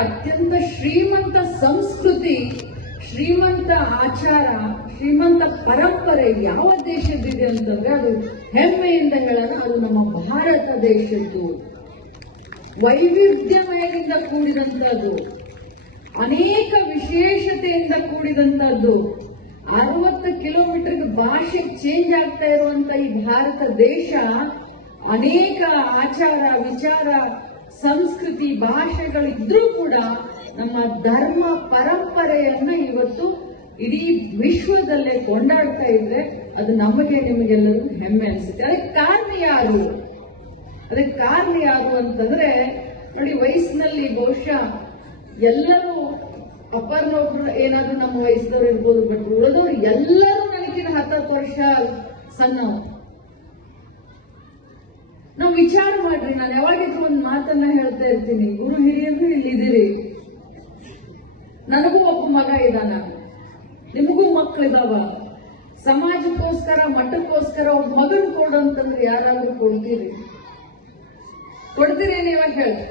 ಅತ್ಯಂತ ಶ್ರೀಮಂತ ಸಂಸ್ಕೃತಿ, ಶ್ರೀಮಂತ ಆಚಾರ, ಶ್ರೀಮಂತ ಪರಂಪರೆ ಯಾವ ದೇಶದಿದೆ ಅಂತಂದ್ರೆ ಅದು ಹೆಮ್ಮೆಯಿಂದ ಹೇಳೋಣ ಅದು ನಮ್ಮ ಭಾರತ ದೇಶದ್ದು. ವೈವಿಧ್ಯಮಯದಿಂದ ಕೂಡಿದಂತದ್ದು ಅನೇಕ ವಿಶೇಷತೆಯಿಂದ ಕೂಡಿದಂತದ್ದು ಅರವತ್ತು ಕಿಲೋಮೀಟರ್ ಭಾಷೆ ಚೇಂಜ್ ಆಗ್ತಾ ಇರುವಂತ ಈ ಭಾರತ ದೇಶ ಅನೇಕ ಆಚಾರ, ವಿಚಾರ ಸಂಸ್ಕೃತಿ ಭಾಷೆಗಳಿದ್ರೂ ಕೂಡ ನಮ್ಮ ಧರ್ಮ ಪರಂಪರೆಯನ್ನ ಇವತ್ತು ಇಡೀ ವಿಶ್ವದಲ್ಲೇ ಕೊಂಡಾಡ್ತಾ ಇದ್ರೆ ಅದು ನಮಗೆ ನಿಮಗೆಲ್ಲರೂ ಹೆಮ್ಮೆ ಅನಿಸುತ್ತೆ. ಅದಕ್ಕೆ ಕಾರಣ ಯಾರು? ಅದಕ್ಕೆ ಕಾರಣ ಯಾರು ಅಂತಂದ್ರೆ, ನೋಡಿ ವಯಸ್ಸಿನಲ್ಲಿ ಬಹುಶಃ ಎಲ್ಲರೂ ಅಪರ್ನೊಬ್ರು ಏನಾದ್ರೂ ನಮ್ಮ ವಯಸ್ಸಿನವ್ರು ಇರ್ಬೋದು, ಬಟ್ ಉಳಿದವ್ರು ಎಲ್ಲರೂ ನನಗಿನ ಹತ್ತತ್ತು ವರ್ಷ ಸಣ್ಣವ್ರು ನಾವು ವಿಚಾರ ಮಾಡ್ರಿ, ನಾನು ಯಾವಾಗಿದ್ರು ಒಂದು ಮಾತನ್ನ ಹೇಳ್ತಾ ಇರ್ತೀನಿ. ಗುರು ಹಿರಿಯರು ಇಲ್ಲಿದ್ದೀರಿ. ನನಗೂ ಒಬ್ಬ ಮಗ ಇದ್ದಾನ ನಿಮಗೂ ಮಕ್ಕಳಿದಾವ ಸಮಾಜಕ್ಕೋಸ್ಕರ, ಮಠಕ್ಕೋಸ್ಕರ ಒಬ್ಬ ಮಗನ್ ಕೊಡು ಅಂತಂದ್ರೆ ಯಾರಾದ್ರೂ ಕೊಡ್ತೀರಿ? ಕೊಡ್ತೀರಿ ನೀವಾಗ ಹೇಳಿ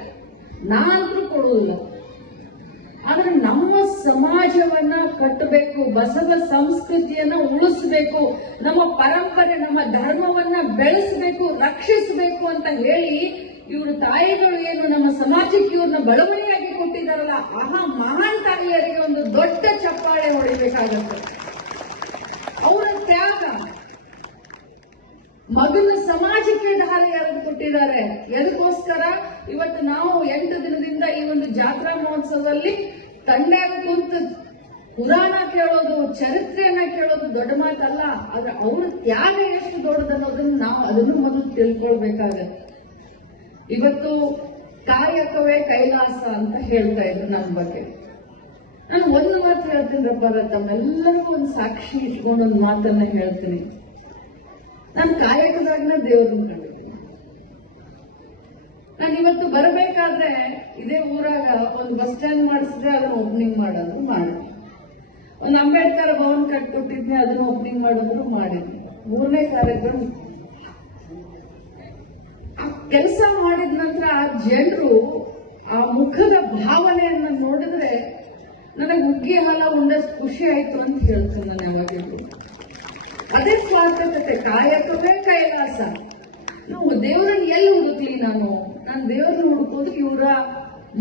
ನಾನಂತರೂ ಕೊಡುವುದಿಲ್ಲ. ಆದ್ರೆ ನಮ್ಮ ಸಮಾಜವನ್ನ ಕಟ್ಟಬೇಕು, ಬಸವ ಸಂಸ್ಕೃತಿಯನ್ನ ಉಳಿಸ್ಬೇಕು, ನಮ್ಮ ಪರಂಪರೆ, ನಮ್ಮ ಧರ್ಮವನ್ನ ಬೆಳೆಸಬೇಕು, ರಕ್ಷಿಸಬೇಕು ಅಂತ ಹೇಳಿ ಇವರು ತಾಯಿಗಳು ಏನು ನಮ್ಮ ಸಮಾಜಕ್ಕೆ ಇವ್ರನ್ನ ಬೆಳವಣಿಗೆಯಾಗಿ ಕೊಟ್ಟಿದ್ದಾರಲ್ಲ, ಆಹಾ ಮಹಾನ್ ತಾಯಿಯರಿಗೆ ಒಂದು ದೊಡ್ಡ ಚಪ್ಪಾಳೆ ಹೊಡಿಬೇಕಾಗುತ್ತೆ. ಅವರ ತ್ಯಾಗ ಮಗನ ಸಮಾಜಕ್ಕೆ ದಾರಿ ಕೊಟ್ಟಿದ್ದಾರೆ. ಎದಕ್ಕೋಸ್ಕರ? ಇವತ್ತು ನಾವು ಎಂಟು ದಿನದಿಂದ ಈ ಒಂದು ಜಾತ್ರಾ ಮಹೋತ್ಸವದಲ್ಲಿ ತಂಡ ಕೂತು ಪುರಾಣ ಕೇಳೋದು, ಚರಿತ್ರೆಯನ್ನ ಕೇಳೋದು ದೊಡ್ಡ ಮಾತಲ್ಲ, ಆದ್ರೆ ಅವ್ರ ತ್ಯಾಗ ಎಷ್ಟು ದೊಡ್ಡದನ್ನೋದನ್ನ ನಾವು ಅದನ್ನು ಮೊದಲು ತಿಳ್ಕೊಳ್ಬೇಕಾಗತ್ತೆ. ಇವತ್ತು ಕಾಯಕವೇ ಕೈಲಾಸ ಅಂತ ಹೇಳ್ತಾ ಇದ್ರು ನಮ್ಮ ಬಗ್ಗೆ. ನಾನು ಒಂದು ಮಾತು ಹೇಳ್ತೀನಿ ರಬ್ಬರ ತಮ್ಮೆಲ್ಲರಿಗೂ ಒಂದು ಸಾಕ್ಷಿ ಇಟ್ಕೊಂಡು ಒಂದು ಮಾತನ್ನ ಹೇಳ್ತೀನಿ. ನಾನು ಕಾಯಕದಾಗನ ದೇವ್ರನ್ನ. ಇವತ್ತು ಬರಬೇಕಾದ್ರೆ ಇದೇ ಊರಾಗ ಒಂದು ಬಸ್ ಸ್ಟ್ಯಾಂಡ್ ಮಾಡಿಸಿದ್ರೆ ಅದನ್ನ ಓಪನಿಂಗ್ ಮಾಡೋದು ಮಾಡಿದ್ವಿ. ಒಂದು ಅಂಬೇಡ್ಕರ್ ಭವನ್ ಕಟ್ಬಿಟ್ಟಿದ್ನೆ ಅದನ್ನ ಓಪನಿಂಗ್ ಮಾಡಿದ್ರು ಮಾಡಿದ್ವಿ. ಮೂರನೇ ಕಾರ್ಯಕ್ರಮ. ಕೆಲಸ ಮಾಡಿದ ನಂತರ ಆ ಜನರು ಆ ಮುಖದ ಭಾವನೆಯನ್ನ ನೋಡಿದ್ರೆ ನನಗೆ ಹುಗ್ಗಿ ಹಲ ಉಂಡಷ್ಟು ಖುಷಿ ಆಯ್ತು ಅಂತ ಹೇಳ್ತೀನಿ ನಾನು ಯಾವಾಗಿದ್ರು ಅದೇ ಸ್ವಾರ್ಥಕತೆ, ಕಾಯಕವೇ ಕೈಲಾಸ. ನಾವು ದೇವರನ್ನ ಎಲ್ಲಿ ಹುಡುಕ್ಲಿ ನಾನು? ನಾನು ದೇವರು ನೋಡ್ಬೋದು ಇವರ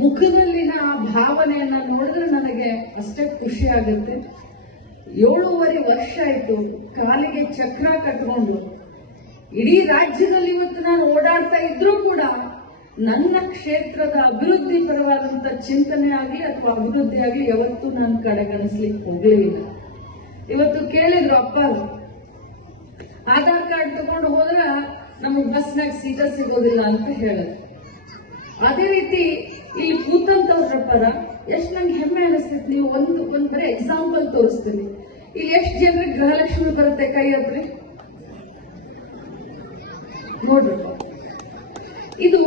ಮುಖದಲ್ಲಿನ ಆ ಭಾವನೆಯನ್ನ ನೋಡಿದ್ರೆ ನನಗೆ ಅಷ್ಟೇ ಖುಷಿ ಆಗುತ್ತೆ. ಏಳೂವರೆ ವರ್ಷ ಆಯ್ತು ಕಾಲಿಗೆ ಚಕ್ರ ಕಟ್ಕೊಂಡು. ಇಡೀ ರಾಜ್ಯದಲ್ಲಿ ಇವತ್ತು ನಾನು ಓಡಾಡ್ತಾ ಇದ್ರೂ ಕೂಡ ನನ್ನ ಕ್ಷೇತ್ರದ ಅಭಿವೃದ್ಧಿ ಪರವಾದಂತ ಚಿಂತನೆ ಆಗಲಿ ಅಥವಾ ಅಭಿವೃದ್ಧಿ ಆಗಲಿ ಯಾವತ್ತೂ ನಾನು ಕಡೆಗಣಿಸ್ಲಿಕ್ಕೆ ಹೋಗಲಿಲ್ಲ ಇವತ್ತು ಕೇಳಿದ್ರು ಅಪ್ಪ ಆಧಾರ್ ಕಾರ್ಡ್ ತಗೊಂಡು ಹೋದ್ರ ನಮಗ್ ಬಸ್ನಾಗ ಸೀಟ ಸಿಗೋದಿಲ್ಲ ಅಂತ ಹೇಳಿದ್ರು. ಅದೇ ರೀತಿ ಇಲ್ಲಿ ಕೂತಂತವ್ರ ಪರ ಎಷ್ಟು ನಂಗೆ ಹೆಮ್ಮೆ ಅನಿಸ್ತೈತಿ ನೀವು ಒಂದು ಒಂದ್ ಬರೀ ಎಕ್ಸಾಂಪಲ್ ತೋರಿಸ್ತೀನಿ. ಇಲ್ಲಿ ಎಷ್ಟು ಜನರಿಗೆ ಗೃಹಲಕ್ಷ್ಮಿ ಬರುತ್ತೆ ಕೈ ಅದ್ರಿ ನೋಡ್ರಿ. ಇದು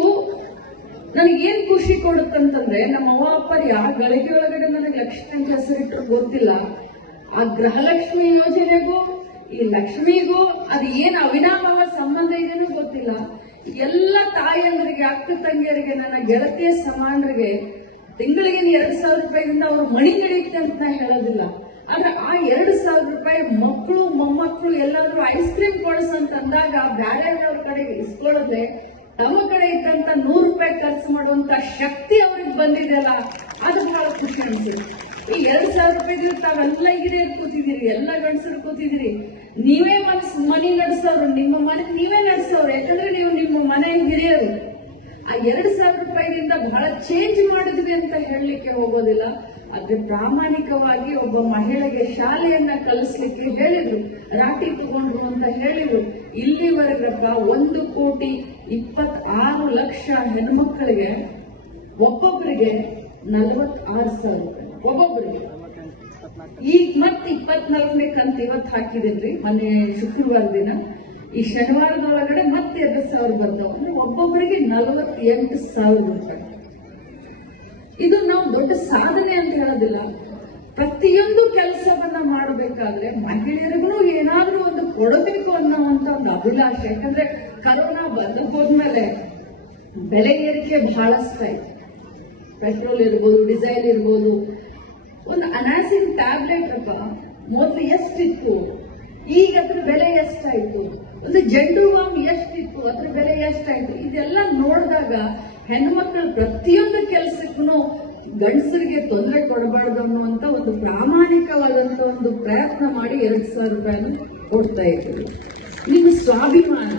ನನಗೇನ್ ಖುಷಿ ಕೊಡುತ್ತಂತಂದ್ರೆ ನಮ್ಮ ಅವ್ವ ಅಪ್ಪರು ಯಾವ ಗಳಿಗೆ ಒಳಗಡೆ ನನಗೆ ಲಕ್ಷ್ಮಿ ಅಂತ ಹೆಸರಿಟ್ರು ಗೊತ್ತಿಲ್ಲ. ಆ ಗೃಹಲಕ್ಷ್ಮಿ ಯೋಜನೆಗೂ, ಈ ಲಕ್ಷ್ಮಿಗೂ ಅದು ಏನು ಅವಿನಾಭಾವ ಸಂಬಂಧ ಇದೆನೋ ಗೊತ್ತಿಲ್ಲ. ಎಲ್ಲ ತಾಯಂದ್ರಿಗೆ, ಅಕ್ಕ ತಂಗಿಯರಿಗೆ, ನನ್ನ ಗೆಳತಿಯ ಸಮಾನರಿಗೆ ತಿಂಗಳಿಗೆ ಎರಡ್ ಸಾವಿರ ರೂಪಾಯಿಯಿಂದ ಅವ್ರು ಮಣಿ ನಡೆಯುತ್ತೆ ಅಂತ ನಾ ಹೇಳೋದಿಲ್ಲ. ಆದ್ರೆ ಆ ಎರಡು ಸಾವಿರ ರೂಪಾಯಿ ಮಕ್ಕಳು, ಮೊಮ್ಮಕ್ಕಳು ಎಲ್ಲಾದ್ರೂ ಐಸ್ ಕ್ರೀಮ್ ಕೊಡಿಸ್ ಅಂತ ಅಂದಾಗ ಬ್ಯಾರೆಯವ್ರ ಕಡೆಗೆ ಇಸ್ಕೊಳ್ಳದೆ ತಮ್ಮ ಕಡೆ ಇದ್ದಂತ ನೂರು ರೂಪಾಯಿ ಖರ್ಚು ಮಾಡುವಂತ ಶಕ್ತಿ ಅವ್ರಿಗೆ ಬಂದಿದೆಯಲ್ಲ, ಅದು ಬಹಳ ಖುಷಿ ಅನ್ಸುತ್ತೆ. ಈ ಎರಡ್ ಸಾವಿರ ರೂಪಾಯಿ ತಾವೆಲ್ಲ ಹಿರಿಯರು ಕೂತಿದ್ದೀರಿ, ಎಲ್ಲ ಗಂಡಸರು ಕೂತಿದ್ದೀರಿ. ನೀವೇ ಮನಸ್ ಮನಿ ನಡೆಸೋರು, ನಿಮ್ಮ ಮನೆ ನೀವೇ ನಡೆಸೋರು, ಯಾಕಂದ್ರೆ ನೀವು ಆ ಎರಡ್ ಸಾವಿರ ರೂಪಾಯಿಗಿಂತ ಬಹಳ ಚೇಂಜ್ ಮಾಡಿದ್ವಿ ಅಂತ ಹೇಳಲಿಕ್ಕೆ ಹೋಗೋದಿಲ್ಲ. ಆದ್ರೆ ಪ್ರಾಮಾಣಿಕವಾಗಿ ಒಬ್ಬ ಮಹಿಳೆಗೆ ಶಾಲೆಯನ್ನ ಕಲಿಸ್ಲಿಕ್ಕೆ ಹೇಳಿದ್ರು. ರಾಟಿ ತಗೊಂಡ್ರು ಅಂತ ಹೇಳಿದ್ರು. ಇಲ್ಲಿವರೆಗಪ್ಪ ಒಂದು ಕೋಟಿ ಇಪ್ಪತ್ತಾರು ಲಕ್ಷ ಹೆಣ್ಮಕ್ಳಿಗೆ ಒಬ್ಬೊಬ್ಬರಿಗೆ ನಲವತ್ತಾರು ಸಾವಿರ ರೂಪಾಯಿ. ಒಬ್ಬೊಬ್ಬರಿಗೆ ಈಗ ಮತ್ತೆ ಇಪ್ಪತ್ನಾಲ್ಕನೇ ಕಂತು ಇವತ್ತು ಹಾಕಿದೇನ್ರಿ ಮೊನ್ನೆ ಶುಕ್ರವಾರ ದಿನ. ಈ ಶನಿವಾರದೊಳಗಡೆ ಮತ್ತೆ ಎರಡು ಸಾವಿರ ಬರ್ತಾವ. ಅಂದ್ರೆ ಒಬ್ಬೊಬ್ಬರಿಗೆ ನಲವತ್ತೆಂಟು ಸಾವಿರ ರೂಪಾಯಿ ಇದು ನಾವು ದೊಡ್ಡ ಸಾಧನೆ ಅಂತ ಹೇಳೋದಿಲ್ಲ. ಪ್ರತಿಯೊಂದು ಕೆಲಸವನ್ನ ಮಾಡಬೇಕಾದ್ರೆ ಮಹಿಳೆಯರಿಗೂ ಏನಾದ್ರೂ ಒಂದು ಕೊಡಬೇಕು ಅನ್ನೋವಂತ ಒಂದು ಅಭಿಲಾಷೆ. ಯಾಕಂದ್ರೆ ಕರೋನಾ ಹೋದ್ಮೇಲೆ ಬೆಲೆ ಏರಿಕೆ ಬಹಳಷ್ಟು ಪೆಟ್ರೋಲ್ ಇರ್ಬೋದು, ಡಿಸೈಲ್ ಇರ್ಬೋದು. ಒಂದು ಅನಾಸಿನ್ ಟ್ಯಾಬ್ಲೆಟ್ ಅಪ್ಪ, ಮೊದಲು ಎಷ್ಟಿತ್ತು? ಈಗ ಅದ್ರ ಬೆಲೆ ಎಷ್ಟಾಯ್ತು? ಒಂದು ಜಂಡು ಬಾಂಬ್ ಎಷ್ಟಿತ್ತು ಅದ್ರ ಬೆಲೆ ಎಷ್ಟಾಯ್ತು ಇದೆಲ್ಲ ನೋಡಿದಾಗ ಹೆಣ್ಮಕ್ಳ ಪ್ರತಿಯೊಂದು ಕೆಲ್ಸಕ್ಕೂ ಗಂಡಸರಿಗೆ ತೊಂದರೆ ಕೊಡಬಾರ್ದು ಅನ್ನುವಂತ ಒಂದು ಪ್ರಾಮಾಣಿಕವಾದಂತ ಒಂದು ಪ್ರಯತ್ನ ಮಾಡಿ ಎರಡ್ ಸಾವಿರ ರೂಪಾಯಿನ ಕೊಡ್ತಾ ಇದ್ರು. ನಿಮ್ಮ ಸ್ವಾಭಿಮಾನ.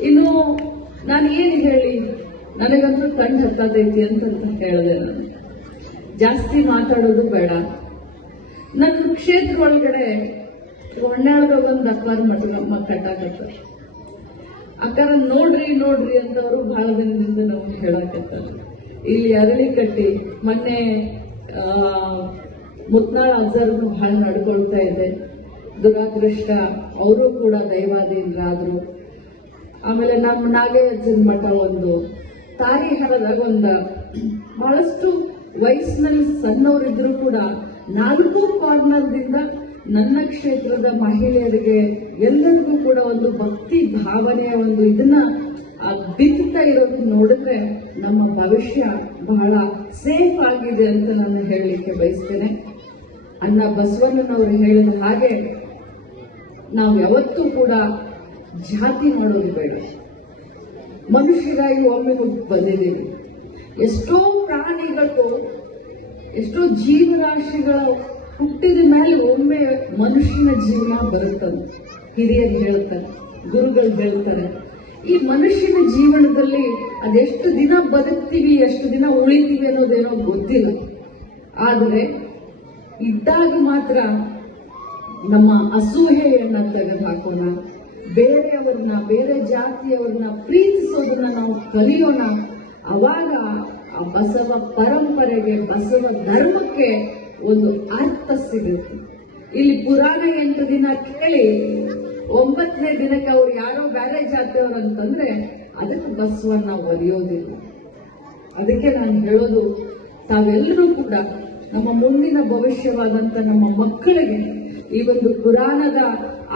ಇನ್ನು ನಾನು ಏನು ಹೇಳಿ, ನನಗಂತೂ ಕಣ್ಣು ಹತ್ತದೈತಿ ಅಂತಂತ ಹೇಳಿದೆ ನಾನು. ಜಾಸ್ತಿ ಮಾತಾಡೋದು ಬೇಡ. ನನ್ನ ಕ್ಷೇತ್ರ ಒಳಗಡೆ ಹೊಣ್ಣಾಳದಾಗ ಒಂದು ಅಕ್ಕಾರ ಮಠ ನಮ್ಮ ಕಟ್ಟಾಕತ್ತಾರೆ ಅಕ್ಕಾರ ನೋಡ್ರಿ ನೋಡ್ರಿ ಅಂತವ್ರು ಬಹಳ ದಿನದಿಂದ ನಮ್ಗೆ ಹೇಳಕತ್ತಾರೆ ಇಲ್ಲಿ ಅರಳಿ ಕಟ್ಟಿ, ಮೊನ್ನೆ ಮುತ್ನಾಳ್ ಅಜ್ಜರ್ನು ಬಹಳ ನಡ್ಕೊಳ್ತಾ ಇದೆ. ದುರಾದೃಷ್ಟ, ಅವರು ಕೂಡ ದೈವಾಧೀನರಾದ್ರು. ಆಮೇಲೆ ನಮ್ಮ ನಾಗೇಜ್ಜನ ಮಠ ಒಂದು ತಾಯಿ ಹರದಾಗ ಒಂದು. ಬಹಳಷ್ಟು ವಯಸ್ಸಿನಲ್ಲಿ ಸಣ್ಣವರಿದ್ರು ಕೂಡ ನಾಲ್ಕು ಕಾರ್ನರ್ದಿಂದ ನನ್ನ ಕ್ಷೇತ್ರದ ಮಹಿಳೆಯರಿಗೆ ಎಲ್ಲರಿಗೂ ಕೂಡ ಒಂದು ಭಕ್ತಿ ಭಾವನೆಯ ಒಂದು ಇದನ್ನ ಬಿತ್ತಾ ಇರೋದು ನೋಡಿದ್ರೆ ನಮ್ಮ ಭವಿಷ್ಯ ಬಹಳ ಸೇಫ್ ಆಗಿದೆ ಅಂತ ನಾನು ಹೇಳಲಿಕ್ಕೆ ಬಯಸ್ತೇನೆ. ಅಣ್ಣ ಬಸವಣ್ಣನವರು ಹೇಳಿದ ಹಾಗೆ, ನಾವು ಯಾವತ್ತೂ ಕೂಡ ಜಾತಿ ಮಾಡೋದು ಬೇಡ. ಮನುಷ್ಯರಾಗಿ ಒಮ್ಮೆ ಬಂದಿದ್ದೀವಿ. ಎಷ್ಟೋ ಪ್ರಾಣಿಗಳು, ಎಷ್ಟೋ ಜೀವರಾಶಿಗಳು ಹುಟ್ಟಿದ ಮೇಲೆ ಒಮ್ಮೆ ಮನುಷ್ಯನ ಜೀವನ ಬರುತ್ತದೆ ಹಿರಿಯರು ಹೇಳ್ತಾರೆ, ಗುರುಗಳು ಹೇಳ್ತಾರೆ. ಈ ಮನುಷ್ಯನ ಜೀವನದಲ್ಲಿ ಅದೆಷ್ಟು ದಿನ ಬದುಕ್ತೀವಿ, ಎಷ್ಟು ದಿನ ಉಳಿತೀವಿ ಅನ್ನೋದೇನೋ ಗೊತ್ತಿಲ್ಲ. ಆದರೆ ಇದ್ದಾಗ ಮಾತ್ರ ನಮ್ಮ ಅಸೂಹೆಯನ್ನ ತೆಗೆದು ಹಾಕೋಣ ಬೇರೆಯವ್ರನ್ನ, ಬೇರೆ ಜಾತಿಯವ್ರನ್ನ ಪ್ರೀತಿಸೋದನ್ನ ನಾವು ಕಲಿಯೋಣ. ಅವಾಗ ಆ ಬಸವ ಪರಂಪರೆಗೆ, ಬಸವ ಧರ್ಮಕ್ಕೆ ಒಂದು ಅರ್ಥ ಸಿಗುತ್ತೆ. ಇಲ್ಲಿ ಪುರಾಣ ಎಂಟು ದಿನ ಕೇಳಿ, ಒಂಬತ್ತನೇ ದಿನಕ್ಕೆ ಅವ್ರು ಯಾರೋ ಬೇರೆ ಜಾತಿಯವರು ಅಂತಂದ್ರೆ ಅದಕ್ಕೆ ಬಸವನ್ನ ಒಲಿಯೋದಿಲ್ಲ ಅದಕ್ಕೆ ನಾನು ಹೇಳೋದು, ತಾವೆಲ್ಲರೂ ಕೂಡ ನಮ್ಮ ಮುಂದಿನ ಭವಿಷ್ಯವಾದಂತ ನಮ್ಮ ಮಕ್ಕಳಿಗೆ ಈ ಒಂದು ಪುರಾಣದ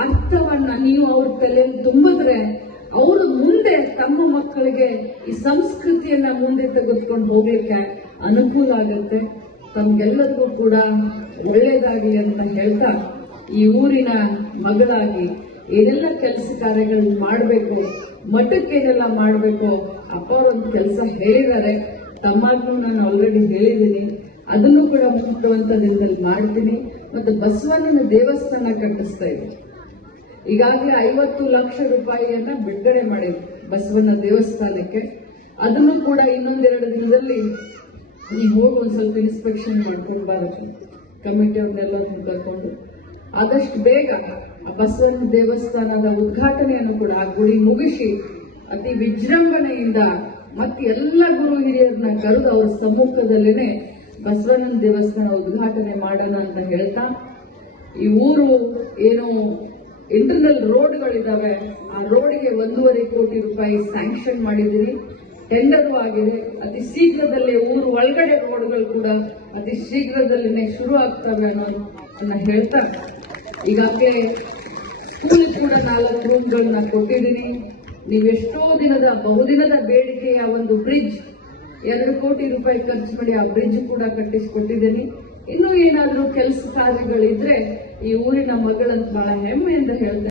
ಅರ್ಥವನ್ನ ನೀವು ಅವ್ರ ತಲೆಯಲ್ಲಿ ತುಂಬಿದ್ರೆ, ಅವರು ಮುಂದೆ ತಮ್ಮ ಮಕ್ಕಳಿಗೆ ಈ ಸಂಸ್ಕೃತಿಯನ್ನ ಮುಂದೆ ತೆಗೆದುಕೊಂಡು ಹೋಗ್ಲಿಕ್ಕೆ ಅನುಕೂಲ ಆಗುತ್ತೆ. ತಮ್ಗೆಲ್ಲರಿಗೂ ಕೂಡ ಒಳ್ಳೇದಾಗಲಿ ಅಂತ ಹೇಳ್ತಾ ಈ ಊರಿನ ಮಗಳಾಗಿ ಏನೆಲ್ಲ ಕೆಲಸ ಕಾರ್ಯಗಳನ್ನ ಮಾಡಬೇಕು, ಮಠಕ್ಕೆ ಏನೆಲ್ಲ ಮಾಡಬೇಕು ಅಪ್ಪ ಅವರೊಂದು ಕೆಲಸ ಹೇಳಿದ್ದಾರೆ. ತಮ್ಮಾಗ್ನೂ ನಾನು ಆಲ್ರೆಡಿ ಹೇಳಿದ್ದೀನಿ. ಅದನ್ನು ಕೂಡ ಮುಖ್ಯವಂತ ದಿನದಲ್ಲಿ ಮಾಡ್ತೀನಿ. ಮತ್ತು ಬಸವಣ್ಣನ ದೇವಸ್ಥಾನ ಕಟ್ಟಿಸ್ತಾ ಇದ್ದೀನಿ ಈಗಾಗಲೇ ಐವತ್ತು ಲಕ್ಷ ರೂಪಾಯಿಯನ್ನ ಬಿಡುಗಡೆ ಮಾಡಿದ್ವಿ ಬಸವಣ್ಣ ದೇವಸ್ಥಾನಕ್ಕೆ. ಅದನ್ನು ಕೂಡ ಇನ್ನೊಂದೆರಡು ದಿನದಲ್ಲಿ ನೀವು ಹೋಗಿ ಒಂದು ಸ್ವಲ್ಪ ಇನ್ಸ್ಪೆಕ್ಷನ್ ಮಾಡ್ಕೊಂಡು ಬರೋದು ಕಮಿಟಿ ಅವ್ರನ್ನೆಲ್ಲ ಕರ್ಕೊಂಡು. ಆದಷ್ಟು ಬೇಗ ಆ ಬಸವಣ್ಣ ದೇವಸ್ಥಾನದ ಉದ್ಘಾಟನೆಯನ್ನು ಕೂಡ ಆ ಗುಡಿ ಮುಗಿಸಿ, ಅತಿ ವಿಜೃಂಭಣೆಯಿಂದ ಮತ್ತೆ ಎಲ್ಲ ಗುರು ಹಿರಿಯರನ್ನ ಕರೆದು ಅವ್ರ ಸಮ್ಮುಖದಲ್ಲೇನೆ ಬಸವಣ್ಣನ ದೇವಸ್ಥಾನ ಉದ್ಘಾಟನೆ ಮಾಡೋಣ ಅಂತ ಹೇಳ್ತಾ, ಈ ಊರು ಏನು ಇಂಟರ್ನಲ್ ರೋಡ್ಗಳಿದ್ದಾವೆ ಆ ರೋಡ್ಗೆ ಒಂದೂವರೆ ಕೋಟಿ ರೂಪಾಯಿ ಸ್ಯಾಂಕ್ಷನ್ ಮಾಡಿದ್ದೀರಿ. ಟೆಂಡರ್ ಆಗಿದೆ ಅತಿ ಶೀಘ್ರದಲ್ಲೇ ಊರು ಒಳಗಡೆ ರೋಡ್ಗಳು ಕೂಡ ಅತಿ ಶೀಘ್ರದಲ್ಲೇ ಶುರು ಆಗ್ತವೆ ಅನ್ನೋದನ್ನ ಹೇಳ್ತಾರೆ. ಈಗಾಗಲೇ ಸ್ಕೂಲ್ ಕೂಡ ನಾಲ್ಕು ರೂಮ್ಗಳನ್ನ ಕೊಟ್ಟಿದ್ದೀನಿ. ನೀವೆಷ್ಟೋ ದಿನದ, ಬಹುದಿನದ ಬೇಡಿಕೆಯ ಒಂದು ಬ್ರಿಡ್ಜ್ ಎರಡು ಕೋಟಿ ರೂಪಾಯಿ ಖರ್ಚು ಮಾಡಿ ಆ ಬ್ರಿಡ್ಜ್ ಕೂಡ ಕಟ್ಟಿಸಿಕೊಟ್ಟಿದ್ದೀನಿ. ಇನ್ನೂ ಏನಾದರೂ ಕೆಲಸ ಕಾರ್ಯಗಳಿದ್ರೆ ಈ ಊರಿನ ಮಗಳಂತ ಬಹಳ ಹೆಮ್ಮೆಯಿಂದ ಹೇಳ್ತಾರೆ.